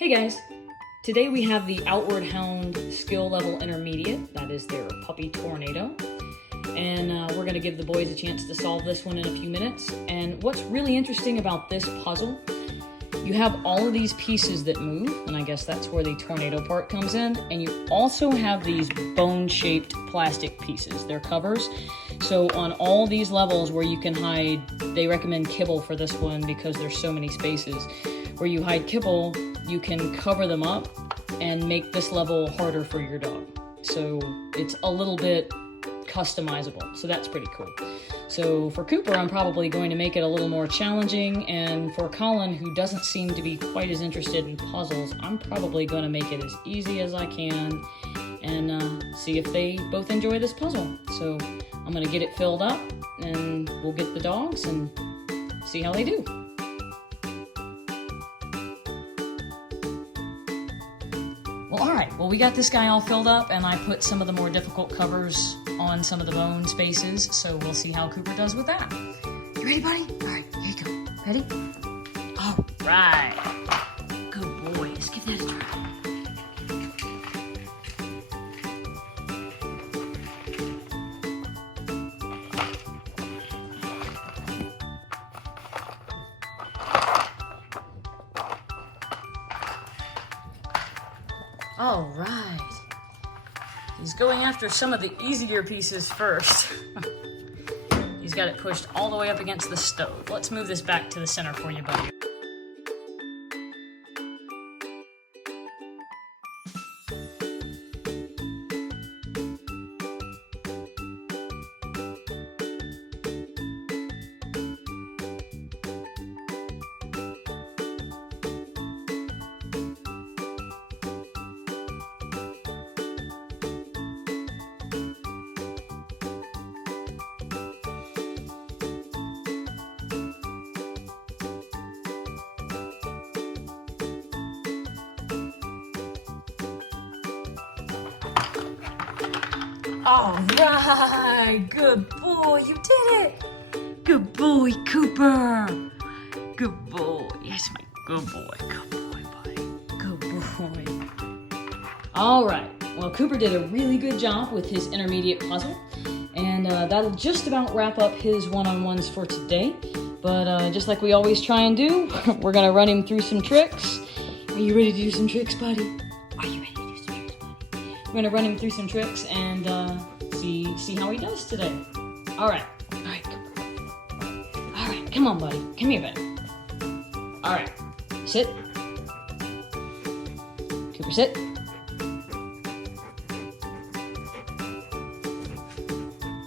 Hey guys, today we have the Outward Hound Skill Level Intermediate, that is their puppy tornado, and we're going to give the boys a chance to solve this one in a few minutes. And what's really interesting about this puzzle, you have all of these pieces that move, and I guess that's where the tornado part comes in, and you also have these bone-shaped plastic pieces, they're covers. So on all these levels where you can hide, they recommend kibble for this one because there's so many spaces. Where you hide kibble, you can cover them up and make this level harder for your dog. So it's a little bit customizable, so that's pretty cool. So for Cooper, I'm probably going to make it a little more challenging, and for Collin, who doesn't seem to be quite as interested in puzzles, I'm probably going to make it as easy as I can and see if they both enjoy this puzzle. So I'm going to get it filled up, and we'll get the dogs and see how they do. Well, alright, well we got this guy all filled up, and I put some of the more difficult covers on some of the bone spaces, so we'll see how Cooper does with that. You ready, buddy? Alright, here you go. Ready? Alright. Good boy. Let's give that a try. All right. He's going after some of the easier pieces first. He's got it pushed all the way up against the stove. Let's move this back to the center for you, buddy. All right, good boy, you did it. Good boy, Cooper. Good boy, yes, my good boy, buddy. Good boy. All right, well, Cooper did a really good job with his intermediate puzzle, and that'll just about wrap up his one-on-ones for today. But just like we always try and do, we're gonna run him through some tricks. Are you ready to do some tricks, buddy? Are you ready to do some tricks, buddy? We're gonna run him through some tricks and see how he does today. All right, come on, buddy. Come here, buddy. All right, sit. Cooper, sit.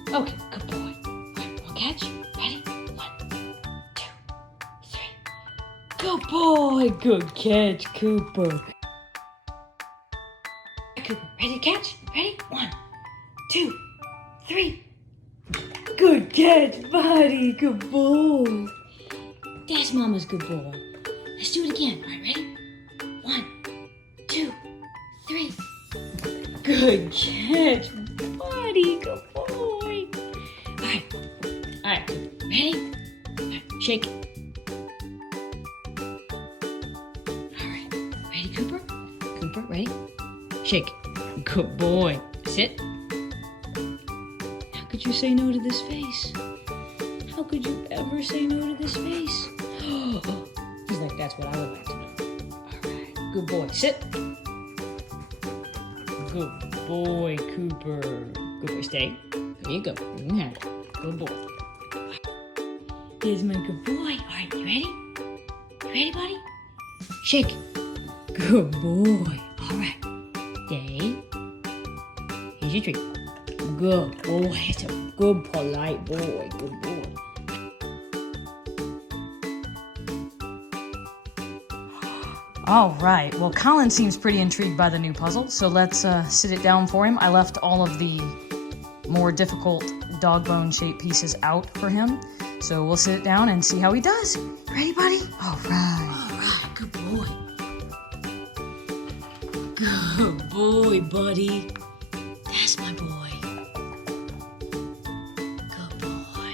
Okay, good boy. All right, we'll catch. Ready? 1, 2, 3. Good boy. Good catch, Cooper. Cooper, ready to catch? Ready? 1, 2, 3. Good catch, buddy. Good boy. That's Mama's good boy. Let's do it again. All right, ready? 1, 2, 3. Good catch, buddy. Good boy. All right. Ready? All right, shake it. All right. Ready, Cooper? Cooper, ready? Shake. Good boy. Sit. How could you say no to this face? How could you ever say no to this face? He's like, that's what I would like to know. All right. Good boy. Sit. Good boy, Cooper. Good boy. Stay. There you go. You can have it. Good boy. Here's my good boy. All right. You ready? You ready, buddy? Shake. Good boy. All right. Stay. Here's your treat. Good boy. It's a good, polite boy. Good boy. All right. Well, Collin seems pretty intrigued by the new puzzle, so let's sit it down for him. I left all of the more difficult dog bone shaped pieces out for him, so we'll sit it down and see how he does. Ready, buddy? All right. All right. Good boy. Good boy, buddy. That's my boy. Good boy.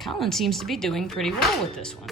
Collin seems to be doing pretty well with this one.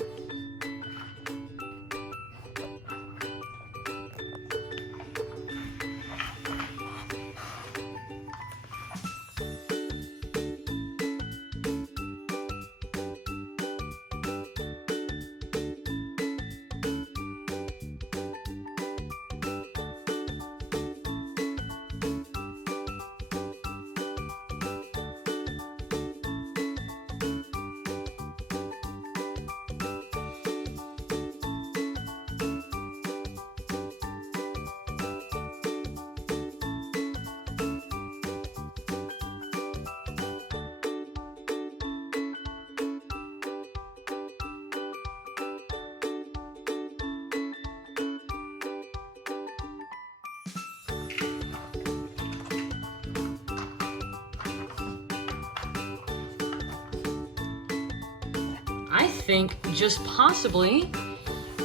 I think just possibly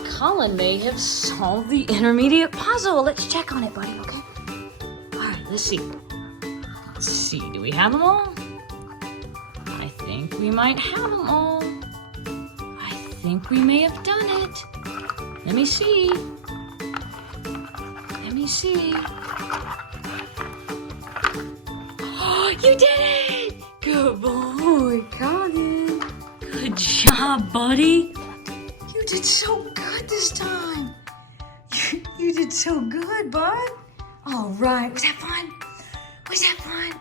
Collin may have solved the intermediate puzzle. Let's check on it, buddy, okay? All right, let's see. Let's see, do we have them all? I think we might have them all. I think we may have done it. Let me see. Let me see. Oh, you did it! Good boy, Collin. Good job, buddy. You did so good this time. You did so good, bud. All right. Was that fun? Was that fun?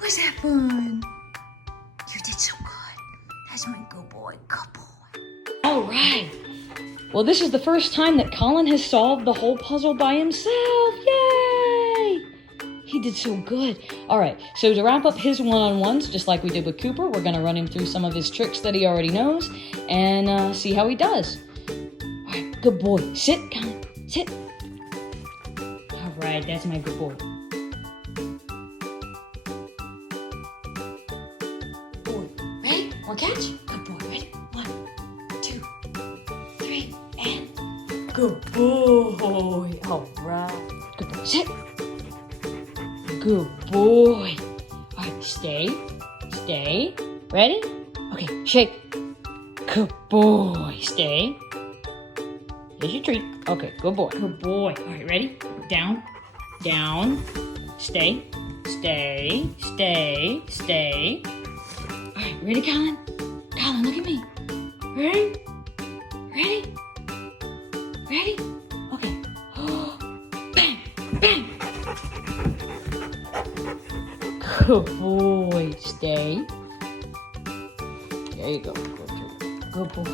Was that fun? You did so good. That's my good boy. Good boy. All right. Well, this is the first time that Collin has solved the whole puzzle by himself. Yay! He did so good. All right, so to wrap up his one-on-ones, just like we did with Cooper, we're gonna run him through some of his tricks that he already knows and see how he does. All right, good boy. Sit, Collin, sit. All right, that's my good boy. Boy, ready? One catch? Good boy, ready? 1, 2, 3, and good boy. All right, good boy, sit. Good boy. All right, stay. Ready? Okay, shake. Good boy. Stay. Here's your treat. Okay, good boy. Good boy. All right, ready? Down. Stay. All right, ready, Collin? Collin, look at me. Ready? Okay. Bang. Good boy. Stay. There you go. Good boy.